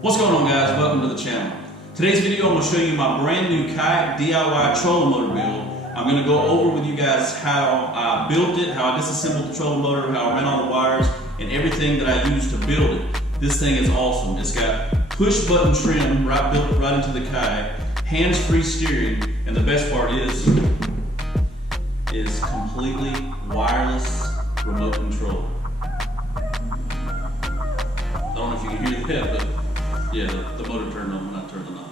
What's going on, guys? Welcome to the channel. Today's video I'm going to show you my brand new kayak DIY trolling motor build. I'm going to go over with you guys how I built it, how I disassembled the trolling motor, how I ran all the wires, and everything that I used to build it. This thing is awesome. It's got push button trim built right into the kayak, hands-free steering, and the best part is completely wireless remote control. I don't know if you can hear that, but yeah, the motor turned on when I turned the knob.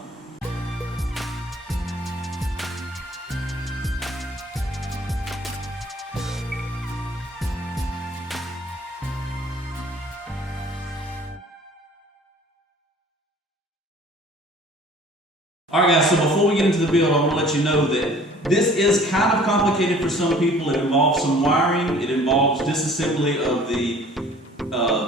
Alright guys, so before we get into the build, I want to let you know that this is kind of complicated for some people. It involves some wiring, it involves disassembly of the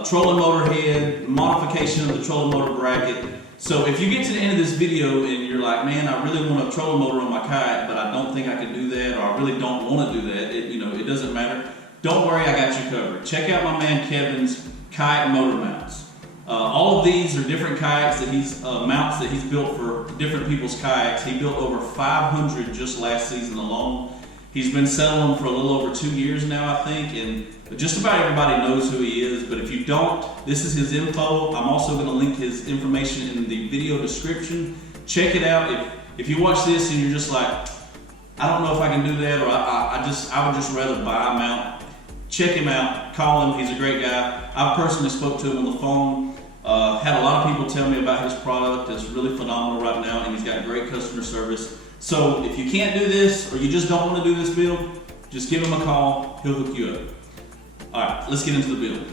trolling motor head, modification of the trolling motor bracket. So if you get to the end of this video and you're like, man, I really want a trolling motor on my kayak, but I don't think I can do that, or I really don't want to do that, it doesn't matter. Don't worry, I got you covered. Check out my man Kevin's kayak motor mounts. All of these are different kayaks that mounts that he's built for different people's kayaks. He built over 500 just last season alone. He's been selling them for a little over 2 years now, I think, and just about everybody knows who he is. But if you don't, this is his info. I'm also going to link his information in the video description. Check it out. If you watch this and you're just like, I don't know if I can do that, or I would just rather buy a mount, check him out, call him. He's a great guy. I personally spoke to him on the phone. Had a lot of people tell me about his product. It's really phenomenal right now, and he's got great customer service. So if you can't do this, or you just don't want to do this build, just give him a call. He'll hook you up. All right, let's get into the build.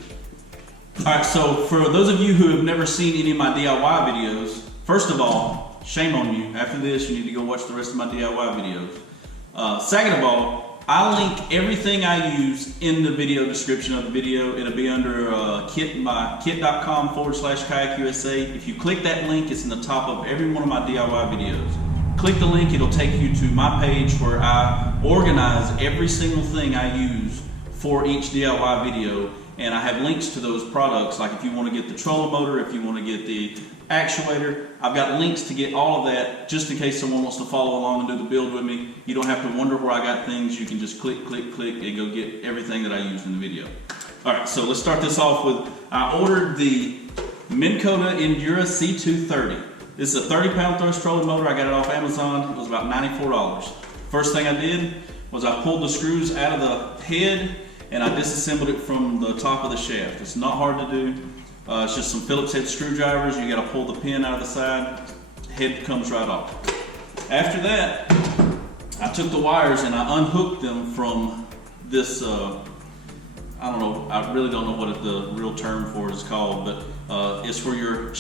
All right, so for those of you who have never seen any of my DIY videos, first of all, shame on you. After this, you need to go watch the rest of my DIY videos. Second of all, I link everything I use in the video description of the video. It'll be under kit.com/kayakusa. If you click that link, it's in the top of every one of my DIY videos. Click the link, it'll take you to my page where I organize every single thing I use for each DIY video, and I have links to those products. Like if you want to get the trolling motor, if you want to get the actuator, I've got links to get all of that, just in case someone wants to follow along and do the build with me. You don't have to wonder where I got things. You can just click, click, click, and go get everything that I used in the video. All right, so let's start this off with, I ordered the Minn Kota Endura C230. This is a 30-pound thrust trolling motor. I got it off Amazon. It was about $94. First thing I did was I pulled the screws out of the head and I disassembled it from the top of the shaft. It's not hard to do. It's just some Phillips head screwdrivers. You got to pull the pin out of the side. Head comes right off. After that, I took the wires and I unhooked them from this, I don't know, I really don't know what the real term for it is called, but it's where your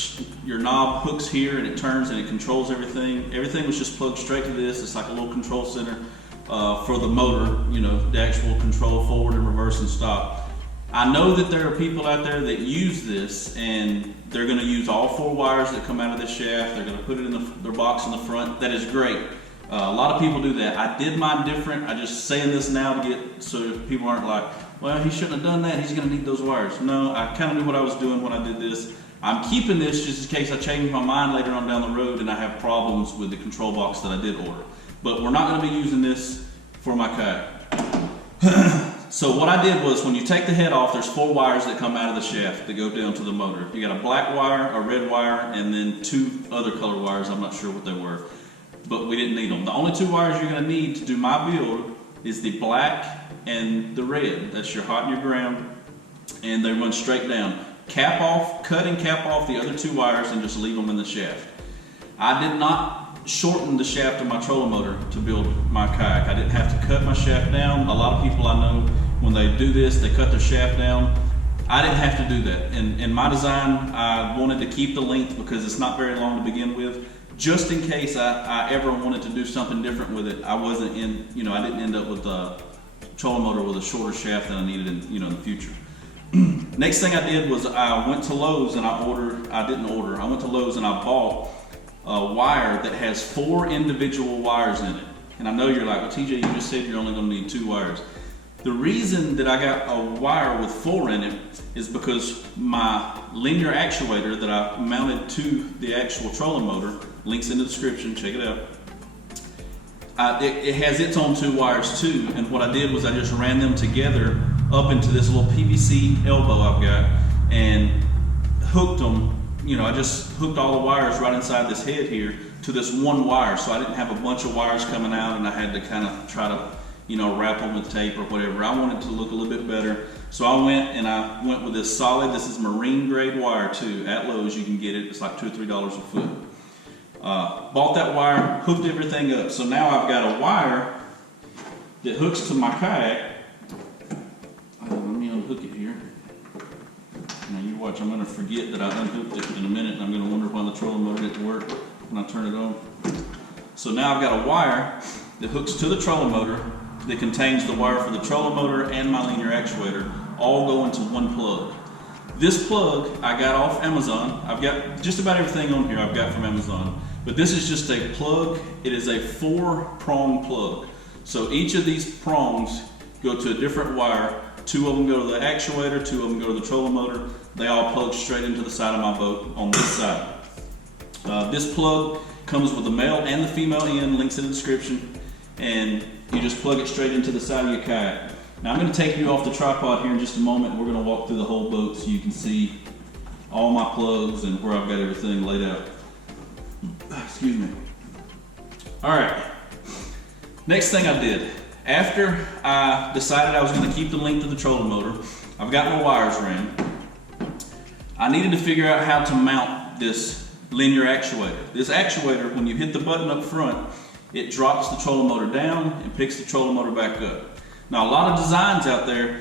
knob hooks here and it turns and it controls everything. Everything was just plugged straight to this. It's like a little control center for the motor, the actual control forward and reverse and stop. I know that there are people out there that use this and they're going to use all 4 wires that come out of this shaft. They're going to put it in their box in the front. That is great. A lot of people do that. I did mine different. I'm just saying this now to get so people aren't like, well, he shouldn't have done that. He's going to need those wires. No, I kind of knew what I was doing when I did this. I'm keeping this just in case I change my mind later on down the road and I have problems with the control box that I did order. But we're not going to be using this for my kayak. So what I did was, when you take the head off, there's 4 wires that come out of the shaft that go down to the motor. You got a black wire, a red wire, and then 2 other color wires. I'm not sure what they were, but we didn't need them. The only 2 wires you're going to need to do my build is the black and the red. That's your hot and your ground, and they run straight down. Cap off, cut and cap off the other 2 wires and just leave them in the shaft. I did not shorten the shaft of my trolling motor to build my kayak. I didn't have to cut my shaft down. A lot of people I know, when they do this, they cut their shaft down. I didn't have to do that. In my design, I wanted to keep the length because it's not very long to begin with. Just in case I ever wanted to do something different with it, I didn't end up with a trolling motor with a shorter shaft than I needed in the future. Next thing I did was I went to Lowe's and I went to Lowe's and I bought a wire that has 4 individual wires in it. And I know you're like, well, TJ, you just said you're only going to need 2 wires. The reason that I got a wire with 4 in it is because my linear actuator that I mounted to the actual trolling motor, links in the description, check it out. It has its own 2 wires too, and what I did was I just ran them together up into this little PVC elbow I've got and hooked them. I just hooked all the wires right inside this head here to this one wire, so I didn't have a bunch of wires coming out and I had to kind of try to wrap them with tape or whatever. I wanted to look a little bit better, so I went with this solid. This is marine grade wire too. At Lowe's you can get it. It's like $2 or $3 a foot. Bought that wire, hooked everything up. So now I've got a wire that hooks to my kayak. Let me unhook it here. Now you watch. I'm going to forget that I unhooked it in a minute, and I'm going to wonder why the trolling motor didn't work when I turn it on. So now I've got a wire that hooks to the trolling motor that contains the wire for the trolling motor and my linear actuator, all go into one plug. This plug I got off Amazon. I've got just about everything on here I've got from Amazon, but this is just a plug. It is a 4-prong plug. So each of these prongs go to a different wire. 2 of them go to the actuator, 2 of them go to the trolling motor. They all plug straight into the side of my boat on this side. This plug comes with the male and the female end, links in the description, and you just plug it straight into the side of your kayak. Now I'm going to take you off the tripod here in just a moment, and we're going to walk through the whole boat so you can see all my plugs and where I've got everything laid out. Excuse me. Alright, next thing I did, after I decided I was going to keep the length of the trolling motor, I've got my wires ran. I needed to figure out how to mount this linear actuator. This actuator, when you hit the button up front, it drops the trolling motor down and picks the trolling motor back up. Now a lot of designs out there,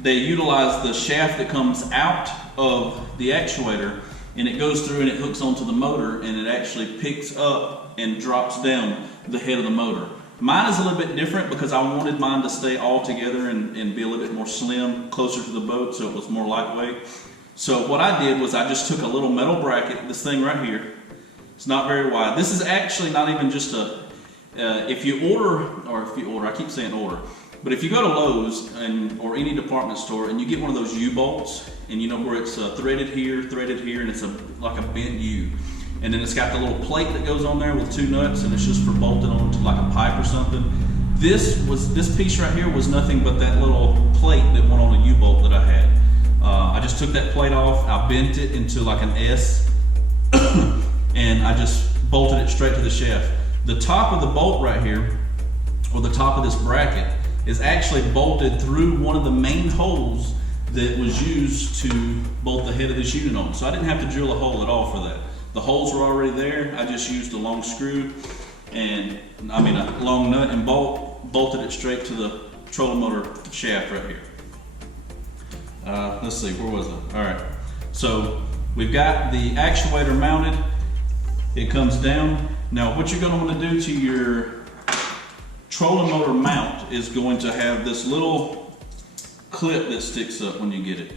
they utilize the shaft that comes out of the actuator and it goes through and it hooks onto the motor and it actually picks up and drops down the head of the motor. Mine is a little bit different because I wanted mine to stay all together and be a little bit more slim, closer to the boat, so it was more lightweight. So what I did was I just took a little metal bracket, this thing right here. It's not very wide. This is actually not even just a, if you order, I keep saying order, but if you go to Lowe's or any department store and you get one of those U-bolts, and where it's threaded here, and it's like a bent U. And then it's got the little plate that goes on there with 2 nuts, and it's just for bolting onto like a pipe or something. This piece right here was nothing but that little plate that went on a U-bolt that I had. I just took that plate off, I bent it into like an S, and I just bolted it straight to the shaft. The top of the bolt right here, or the top of this bracket, is actually bolted through one of the main holes that was used to bolt the head of this unit on. So I didn't have to drill a hole at all for that. The holes were already there. I just used a long screw and a long nut and bolted it straight to the trolling motor shaft right here. Let's see, where was it? All right, so we've got the actuator mounted. It comes down. Now what you're going to want to do to your trolling motor mount is going to have this little clip that sticks up when you get it.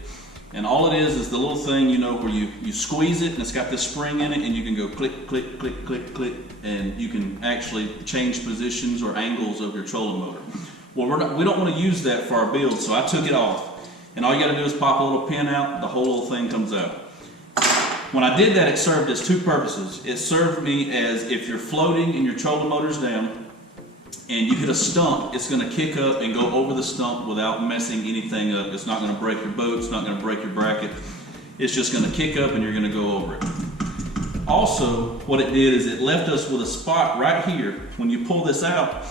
And all it is the little thing, where you squeeze it and it's got this spring in it and you can go click, click, click, click, click, and you can actually change positions or angles of your trolling motor. Well, we don't want to use that for our build, so I took it off. And all you got to do is pop a little pin out, the whole little thing comes out. When I did that, it served as 2 purposes. It served me as if you're floating and your trolling motor's down and you hit a stump, it's going to kick up and go over the stump without messing anything up. It's not going to break your boat, it's not going to break your bracket. It's just going to kick up and you're going to go over it. Also, what it did is it left us with a spot right here. When you pull this out,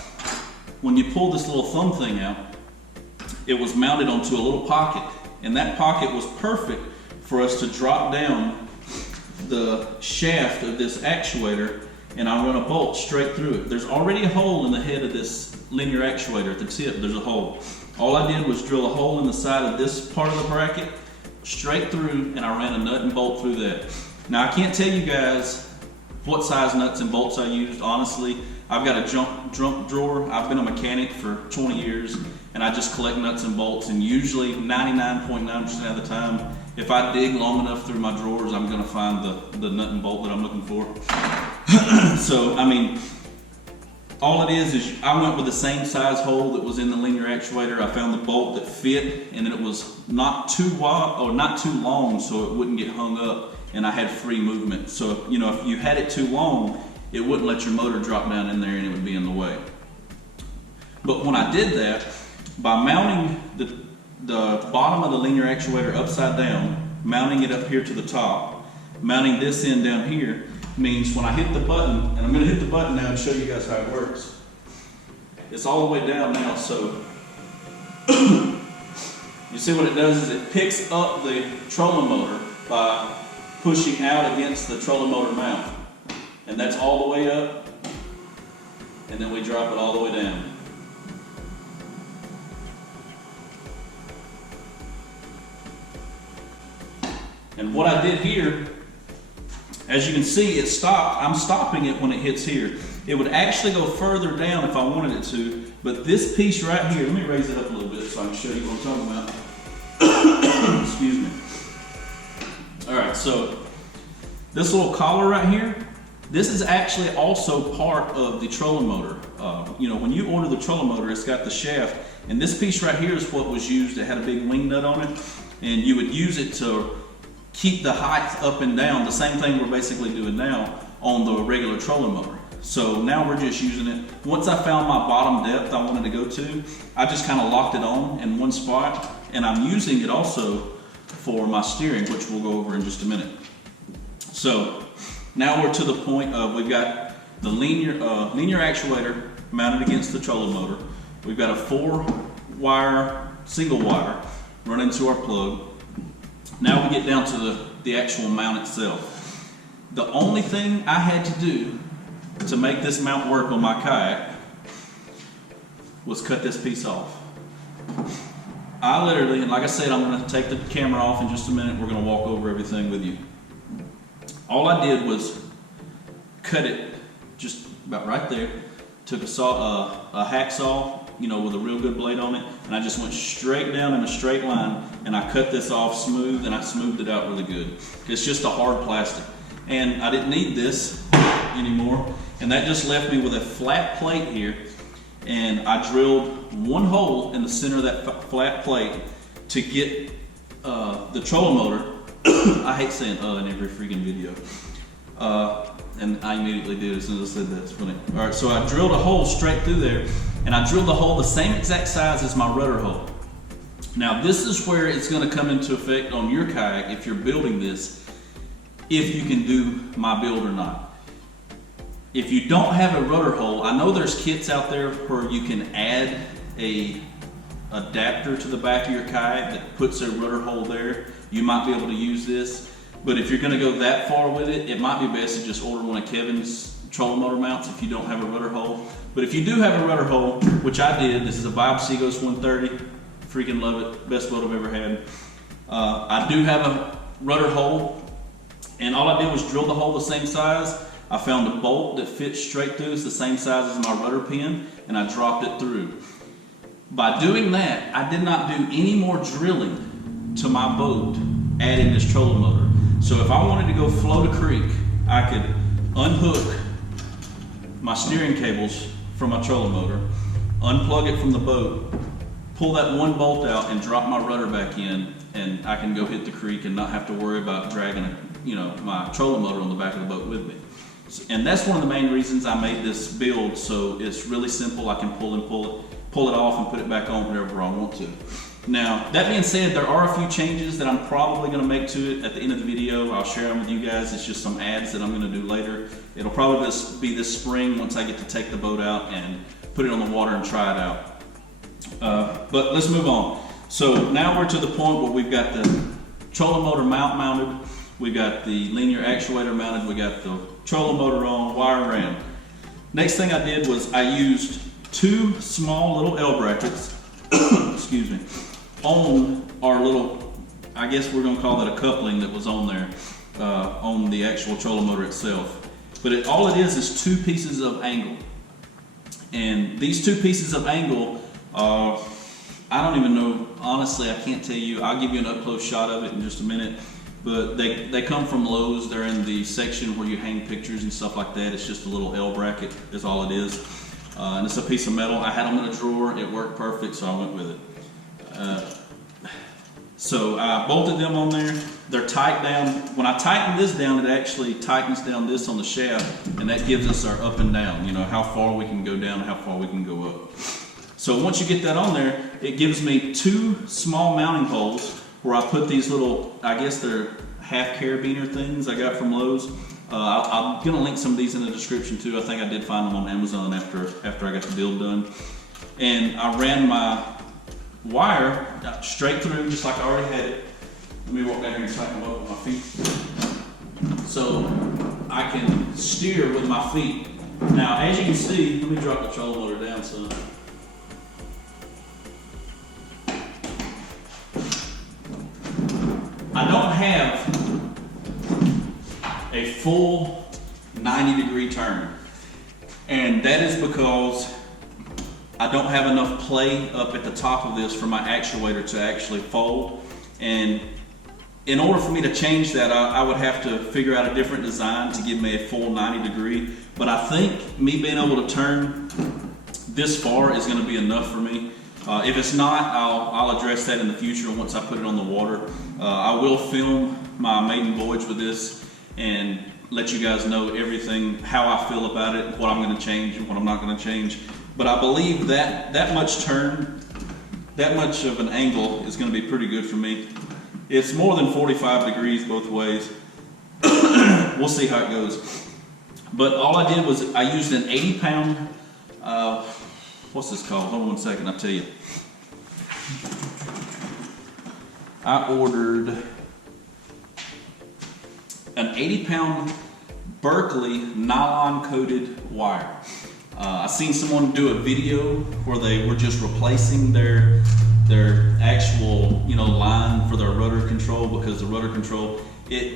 when you pull this little thumb thing out, it was mounted onto a little pocket, and that pocket was perfect for us to drop down the shaft of this actuator, and I run a bolt straight through it. There's already a hole in the head of this linear actuator. At the tip, there's a hole. All I did was drill a hole in the side of this part of the bracket, straight through, and I ran a nut and bolt through that. Now I can't tell you guys what size nuts and bolts I used, honestly. I've got a junk drawer. I've been a mechanic for 20 years, and I just collect nuts and bolts, and usually 99.9% of the time, if I dig long enough through my drawers, I'm gonna find the nut and bolt that I'm looking for. So, all it is I went with the same size hole that was in the linear actuator. I found the bolt that fit, and then it was not too wide or not too long, so it wouldn't get hung up, and I had free movement. So you know, if you had it too long, it wouldn't let your motor drop down in there, and it would be in the way. But when I did that, by mounting the bottom of the linear actuator upside down, mounting it up here to the top, mounting this end down here, means when I hit the button, and I'm going to hit the button now and show you guys how it works. It's all the way down now, so you see what it does is it picks up the trolling motor by pushing out against the trolling motor mount. And that's all the way up, and then we drop it all the way down. And what I did here, as you can see, it stopped. I'm stopping it when it hits here. It would actually go further down if I wanted it to, but this piece right here, let me raise it up a little bit so I can show you what I'm talking about. Excuse me. All right, so this little collar right here, this is actually also part of the trolling motor. You know, when you order the trolling motor, it's got the shaft, and this piece right here is what was used. It had a big wing nut on it, and you would use it to keep the height up and down, the same thing we're basically doing now on the regular trolling motor. So now we're just using it. Once I found my bottom depth I wanted to go to, I just kind of locked it on in one spot, and I'm using it also for my steering, which we'll go over in just a minute. So now we're to the point of we've got the linear actuator mounted against the trolling motor. We've got a 4-wire, single wire running to our plug. Now we get down to the actual mount itself. The only thing I had to do to make this mount work on my kayak was cut this piece off. I literally, and like I said, I'm going to take the camera off in just a minute. We're going to walk over everything with you. All I did was cut it just about right there. Took a hacksaw, you know, with a real good blade on it, and I just went straight down in a straight line, and I cut this off smooth, and I smoothed it out really good. It's just a hard plastic, and I didn't need this anymore, and that just left me with a flat plate here, and I drilled one hole in the center of that flat plate to get the trolling motor. I hate saying in every freaking video. And I immediately did as soon as I said that. It's funny. All right, so I drilled a hole straight through there, and I drilled the hole the same exact size as my rudder hole. Now this is where it's going to come into effect on your kayak if you're building this, if you can do my build or not. If you don't have a rudder hole, I know there's kits out there where you can add a adapter to the back of your kayak that puts a rudder hole there. You might be able to use this. But if you're going to go that far with it, it might be best to just order one of Kevin's trolling motor mounts if you don't have a rudder hole. But if you do have a rudder hole, which I did, this is a Vibe Seaghost 130, freaking love it, best boat I've ever had. I do have a rudder hole, and all I did was drill the hole the same size. I found a bolt that fits straight through, it's the same size as my rudder pin, and I dropped it through. By doing that, I did not do any more drilling to my boat adding this trolling motor. So if I wanted to go float a creek, I could unhook my steering cables from my trolling motor, unplug it from the boat, pull that one bolt out and drop my rudder back in, and I can go hit the creek and not have to worry about dragging my trolling motor on the back of the boat with me. And that's one of the main reasons I made this build, so it's really simple. I can pull it off and put it back on whenever I want to. Now, that being said, there are a few changes that I'm probably going to make to it at the end of the video. I'll share them with you guys. It's just some ads that I'm going to do later. It'll probably just be this spring once I get to take the boat out and put it on the water and try it out. But let's move on. So now we're to the point where we've got the trolling motor mount mounted. We got the linear actuator mounted. We got the trolling motor on, wire ran. Next thing I did was I used 2 small little L brackets, excuse me, on our little, I guess we're going to call that a coupling that was on there, on the actual trolling motor itself. But all it is 2 pieces of angle. And these 2 pieces of angle, I don't even know, honestly, I can't tell you. I'll give you an up-close shot of it in just a minute. But they come from Lowe's. They're in the section where you hang pictures and stuff like that. It's just a little L bracket is all it is. and it's a piece of metal. I had them in a drawer, it worked perfect, so I went with it. So I bolted them on there. They're tight down. When I tighten this down, it actually tightens down this on the shaft, and that gives us our up and down, you know, how far we can go down and how far we can go up. So once you get that on there, it gives me 2 small mounting holes where I put these little, I guess they're half carabiner things I got from Lowe's. I'm gonna link some of these in the description too. I think I did find them on Amazon after I got the build done. And I ran my wire straight through just like I already had it. Let me walk down here and tighten them up with my feet. So I can steer with my feet. Now as you can see, let me drop the trolling motor down some. I don't have a full 90-degree turn, and that is because I don't have enough play up at the top of this for my actuator to actually fold. And in order for me to change that, I would have to figure out a different design to give me a full 90-degree. But I think me being able to turn this far is going to be enough for me. If it's not, I'll address that in the future once I put it on the water. I will film my maiden voyage with this and let you guys know everything, how I feel about it, what I'm going to change and what I'm not going to change. But I believe that much turn, that much of an angle is going to be pretty good for me. It's more than 45 degrees both ways. We'll see how it goes. But all I did was I used an 80-pound, what's this called? Hold on one second, I'll tell you. I ordered an 80-pound Berkeley nylon-coated wire. I seen someone do a video where they were just replacing their actual, you know, line for their rudder control, because the rudder control,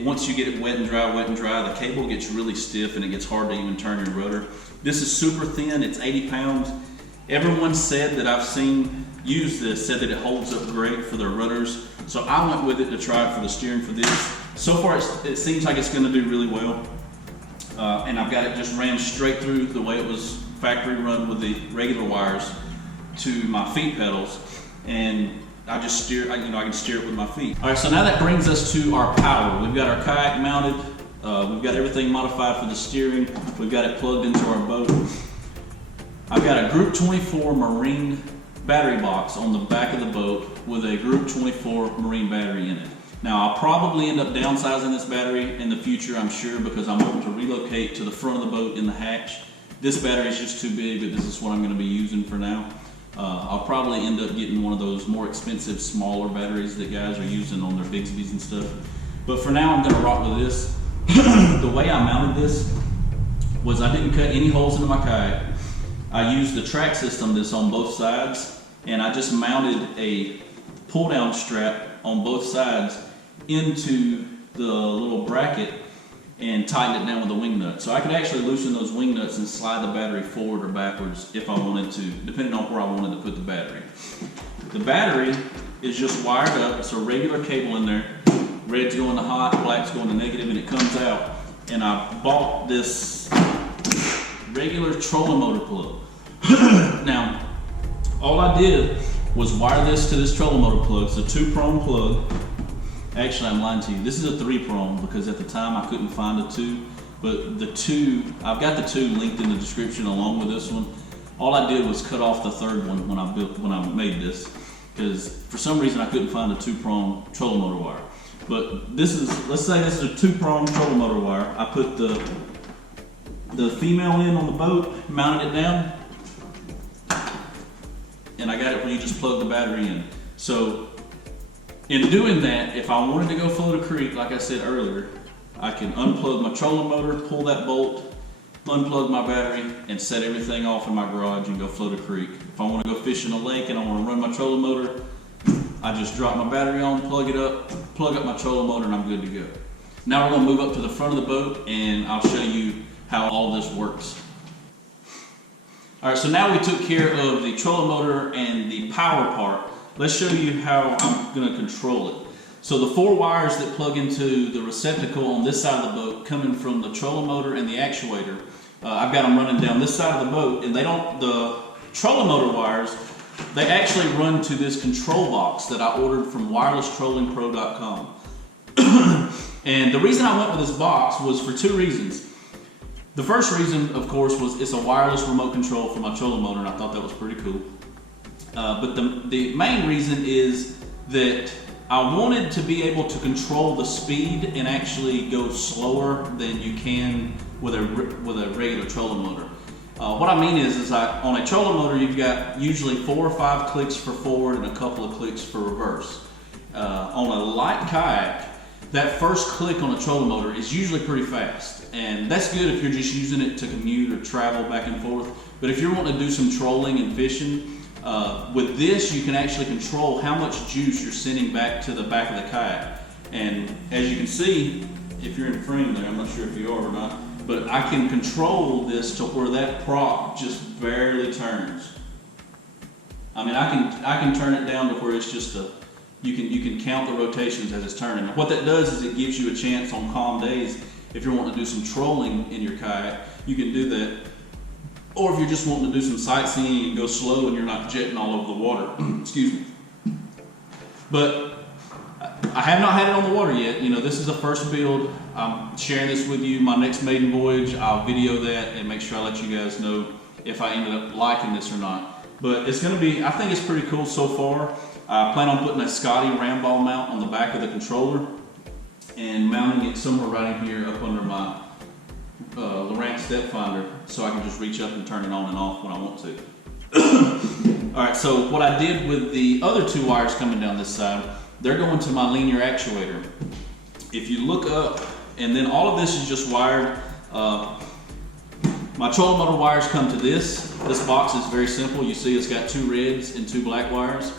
once you get it wet and dry, the cable gets really stiff and it gets hard to even turn your rudder. This is super thin, it's 80 pounds. Everyone said that I've seen use this said that it holds up great for their rudders. So I went with it to try it for the steering for this. So far it seems like it's going to do really well. And I've got it just ran straight through the way it was factory run with the regular wires to my feet pedals, and I just steer, I can steer it with my feet. All right, so now that brings us to our power. We've got our kayak mounted, we've got everything modified for the steering, we've got it plugged into our boat. I've got a Group 24 marine battery box on the back of the boat with a Group 24 marine battery in it. Now I'll probably end up downsizing this battery in the future, I'm sure, because I'm able to relocate to the front of the boat in the hatch. This battery is just too big, but this is what I'm going to be using for now. I'll probably end up getting one of those more expensive, smaller batteries that guys are using on their Bigsby's and stuff. But for now, I'm going to rock with this. The way I mounted this was I didn't cut any holes into my kayak. I used the track system that's on both sides, and I just mounted a pull-down strap on both sides into the little bracket and tightened it down with a wing nut. So I could actually loosen those wing nuts and slide the battery forward or backwards if I wanted to, depending on where I wanted to put the battery. The battery is just wired up. It's a regular cable in there. Red's going to hot, black's going to negative, and it comes out. And I bought this regular trolling motor plug. Now, all I did was wire this to this trolling motor plug. It's a 2-prong plug. Actually, I'm lying to you. This is a 3-prong because at the time I couldn't find a 2. But the 2, I've got the 2 linked in the description along with this one. All I did was cut off the 3rd one when I made this, because for some reason I couldn't find a 2-prong trolling motor wire. But this is, let's say this is a 2-prong trolling motor wire. I put the female end on the boat, mounted it down, and I got it where you just plug the battery in. So in doing that, if I wanted to go float a creek, like I said earlier, I can unplug my trolling motor, pull that bolt, unplug my battery, and set everything off in my garage and go float a creek. If I want to go fish in a lake and I want to run my trolling motor, I just drop my battery on, plug it up, plug up my trolling motor, and I'm good to go. Now we're going to move up to the front of the boat and I'll show you how all this works. Alright, so now we took care of the trolling motor and the power part. Let's show you how I'm going to control it. So the 4 wires that plug into the receptacle on this side of the boat coming from the trolling motor and the actuator I've got them running down this side of the boat, and the trolling motor wires, they actually run to this control box that I ordered from wirelesstrollingpro.com. And the reason I went with this box was for two reasons. The first reason, of course, was it's a wireless remote control for my trolling motor, and I thought that was pretty cool. But the main reason is that I wanted to be able to control the speed and actually go slower than you can with a regular trolling motor. What I mean is on a trolling motor, you've got usually 4 or 5 clicks for forward and a couple of clicks for reverse. On a light kayak, that first click on a trolling motor is usually pretty fast, and that's good if you're just using it to commute or travel back and forth. But if you're wanting to do some trolling and fishing, with this you can actually control how much juice you're sending back to the back of the kayak. And as you can see, if you're in frame there, I'm not sure if you are or not, but I can control this to where that prop just barely turns. I mean, I can turn it down to where it's just you can count the rotations as it's turning. What that does is it gives you a chance on calm days, if you're wanting to do some trolling in your kayak, you can do that. Or if you're just wanting to do some sightseeing and go slow and you're not jetting all over the water. Excuse me. But I have not had it on the water yet. You know, this is a first build. I'm sharing this with you. My next maiden voyage, I'll video that and make sure I let you guys know if I ended up liking this or not. But it's gonna be, I think it's pretty cool so far. I plan on putting a Scotty Ramball mount on the back of the controller and mounting it somewhere right in here up under my Lowrance step finder, so I can just reach up and turn it on and off when I want to. Alright, so what I did with the other 2 wires coming down this side, they're going to my linear actuator. If you look up, and then all of this is just wired. My trolling motor wires come to this. This box is very simple. You see it's got 2 reds and 2 black wires.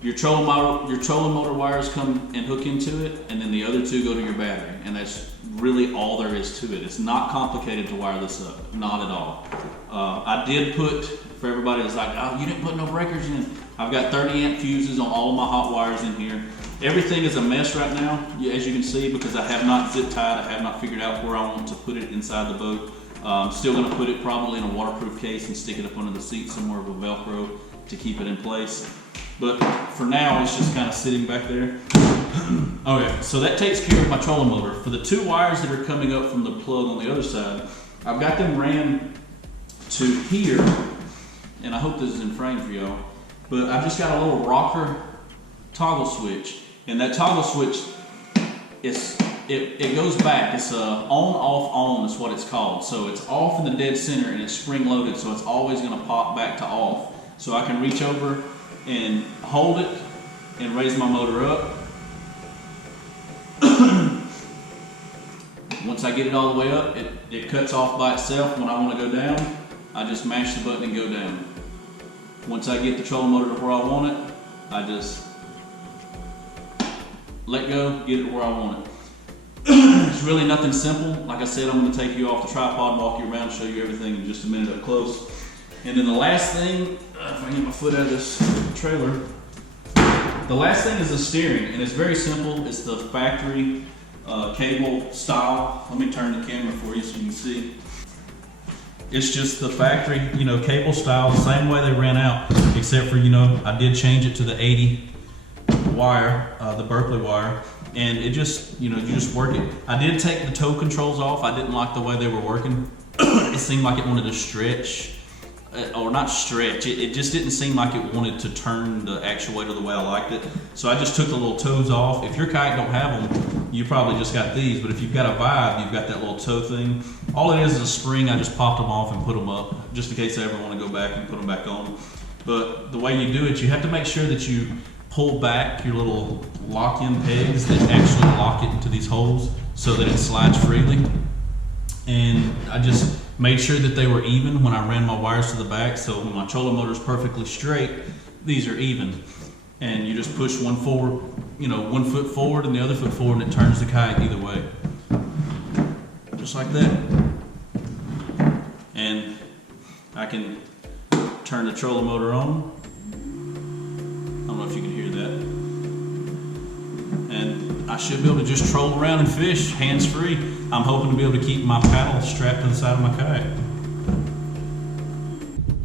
Your trolling motor wires come and hook into it, and then the other 2 go to your battery, and that's really all there is to it. It's not complicated to wire this up, not at all. I did put, for everybody that's like, oh, you didn't put no breakers in, I've got 30 amp fuses on all of my hot wires in here. Everything is a mess right now, as you can see, because I have not zip tied, I have not figured out where I want to put it inside the boat. I'm still going to put it probably in a waterproof case and stick it up under the seat somewhere with Velcro to keep it in place. But for now, it's just kind of sitting back there. Okay, so that takes care of my trolling motor. For the 2 wires that are coming up from the plug on the other side, I've got them ran to here, and I hope this is in frame for y'all, but I've just got a little rocker toggle switch, and that toggle switch, it goes back. It's on, off, on is what it's called. So it's off in the dead center, and it's spring loaded, so it's always going to pop back to off. So I can reach over and hold it and raise my motor up. Once I get it all the way up, it cuts off by itself. When I want to go down, I just mash the button and go down. Once I get the trolling motor to where I want it, I just let go, get it where I want it. It's really nothing simple. Like I said, I'm going to take you off the tripod and walk you around and show you everything in just a minute up close. And then the last thing, if I get my foot out of this trailer, the last thing is the steering, and it's very simple. It's the factory cable style. Let me turn the camera for you so you can see. It's just the factory, cable style, the same way they ran out, except for, I did change it to the 80 wire, the Berkeley wire, and it just, you just work it. I did take the toe controls off. I didn't like the way they were working. It seemed like it wanted to stretch. Or not stretch, it just didn't seem like it wanted to turn the actuator the way I liked it. So I just took the little toes off. If your kayak don't have them, you probably just got these, but if you've got a Vibe, you've got that little toe thing. All it is a spring. I just popped them off and put them up, just in case I ever want to go back and put them back on. But the way you do it, you have to make sure that you pull back your little lock-in pegs that actually lock it into these holes so that it slides freely. And I just made sure that they were even when I ran my wires to the back, so when my trolling motor is perfectly straight, these are even. And you just push one forward, 1 foot forward and the other foot forward, and it turns the kayak either way. Just like that. And I can turn the trolling motor on. I don't know if you can hear that. And I should be able to just troll around and fish hands-free. I'm hoping to be able to keep my paddle strapped to the side of my kayak.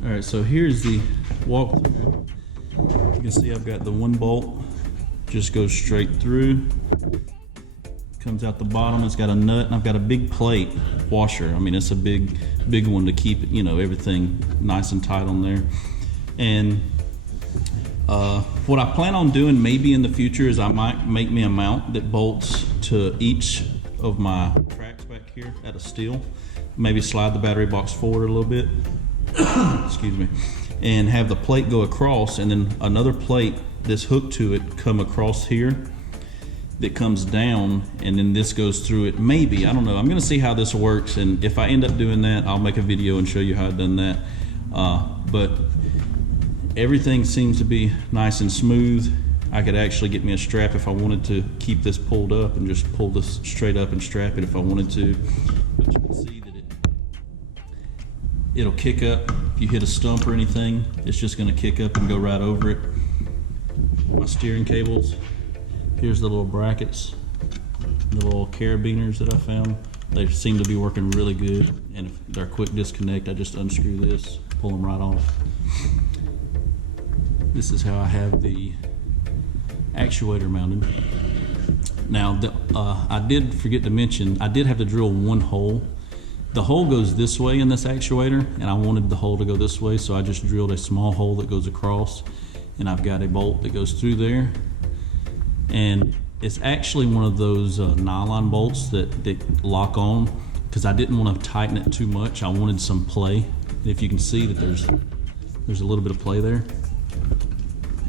All right, so here's the walkthrough. You can see I've got the one bolt, just goes straight through. Comes out the bottom, it's got a nut, and I've got a big plate washer. I mean, it's a big one to keep, you know, everything nice and tight on there. And what I plan on doing maybe in the future is I might make me a mount that bolts to each of my tracks back here at a steel. Maybe slide the battery box forward a little bit, excuse me, and have the plate go across, and then another plate that's hooked to it come across here that comes down, and then this goes through it. Maybe, I don't know. I'm gonna see how this works, and if I end up doing that, I'll make a video and show you how I've done that. But everything seems to be nice and smooth. I could actually get me a strap if I wanted to keep this pulled up and just pull this straight up and strap it if I wanted to. But you can see that it'll kick up. If you hit a stump or anything, it's just gonna kick up and go right over it. My steering cables, here's the little brackets, the little carabiners that I found. They seem to be working really good, and if they're a quick disconnect, I just unscrew this, pull them right off. This is how I have the actuator mounted. Now, I did forget to mention, I did have to drill one hole. The hole goes this way in this actuator, and I wanted the hole to go this way, so I just drilled a small hole that goes across, and I've got a bolt that goes through there. And it's actually one of those nylon bolts that lock on, because I didn't want to tighten it too much. I wanted some play. And if you can see that there's a little bit of play there.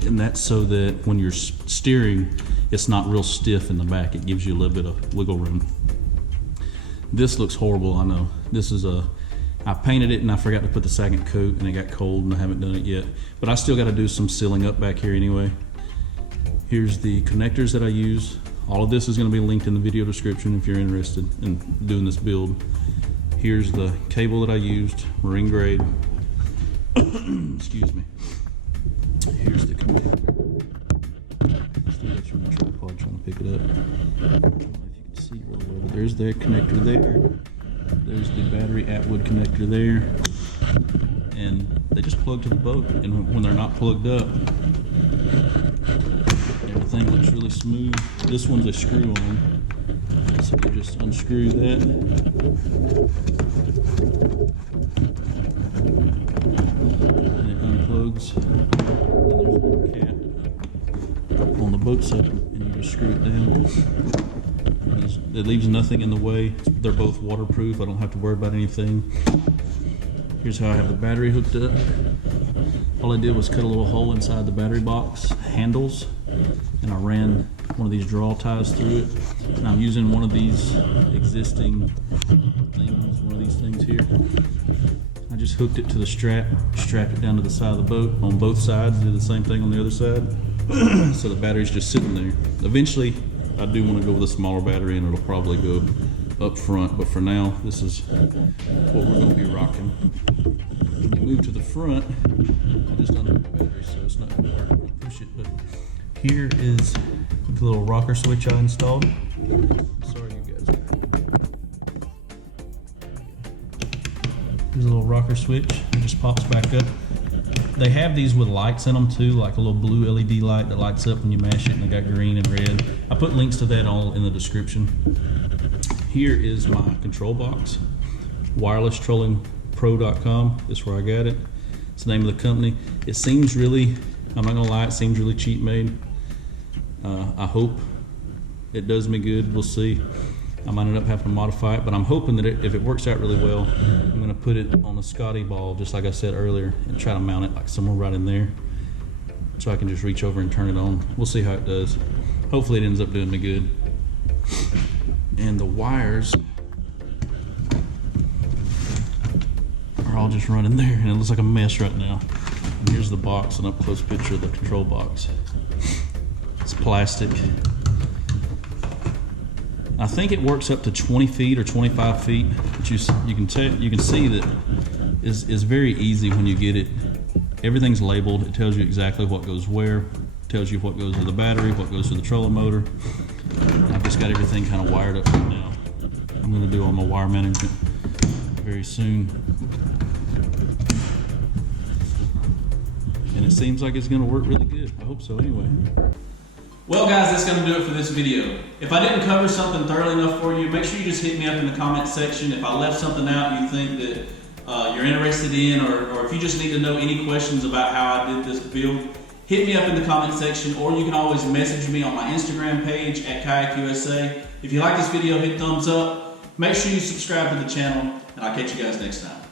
And that's so that when you're steering, it's not real stiff in the back. It gives you a little bit of wiggle room. This looks horrible, I know. This is I painted it and I forgot to put the second coat, and it got cold and I haven't done it yet. But I still got to do some sealing up back here anyway. Here's the connectors that I use. All of this is going to be linked in the video description if you're interested in doing this build. Here's the cable that I used, marine grade. Excuse me. Here's the connector. Still got you on the tripod trying to pick it up. I don't know if you can see really well, but there's the connector there. There's the battery Atwood connector there. And they just plug to the boat, and when they're not plugged up, everything looks really smooth. This one's a screw on, so you just unscrew that. And it unplugs. And there's a little cap on the boat side, and you just screw it down. It leaves nothing in the way. They're both waterproof. I don't have to worry about anything. Here's how I have the battery hooked up. All I did was cut a little hole inside the battery box handles, and I ran one of these draw ties through it. And I'm using one of these existing things, one of these things here. I just hooked it to the strap, strapped it down to the side of the boat on both sides, did the same thing on the other side. So the battery's just sitting there. Eventually, I do want to go with a smaller battery, and it'll probably go up front, but for now, this is what we're going to be rocking. When you move to the front, I just unhooked the battery, so it's not going to work when I push it, but here is the little rocker switch I installed. Sorry, you guys. There's a little rocker switch. It just pops back up. They have these with lights in them too, like a little blue LED light that lights up when you mash it, and they got green and red. I put links to that all in the description. Here is my control box, wirelesstrollingpro.com. That's where I got it. It's the name of the company. It seems really, I'm not gonna lie, it seems really cheap made. I hope it does me good. We'll see. I might end up having to modify it, but I'm hoping that if it works out really well, I'm gonna put it on a Scotty ball, just like I said earlier, and try to mount it like somewhere right in there, so I can just reach over and turn it on. We'll see how it does. Hopefully it ends up doing me good. And the wires are all just running there, and it looks like a mess right now. And here's the box, an up close picture of the control box. It's plastic. I think it works up to 20 feet or 25 feet, but you can see that is very easy when you get it. Everything's labeled. It tells you exactly what goes where. It tells you what goes to the battery, what goes to the trolling motor. And I've just got everything kind of wired up right now. I'm I'm going to do all my wire management very soon. And it seems like it's going to work really good. I hope so anyway. Well guys, that's going to do it for this video. If I didn't cover something thoroughly enough for you, make sure you just hit me up in the comment section. If I left something out you think that you're interested in, or if you just need to know any questions about how I did this build, hit me up in the comment section, or you can always message me on my Instagram page at Kayak USA. If you like this video, hit thumbs up. Make sure you subscribe to the channel, and I'll catch you guys next time.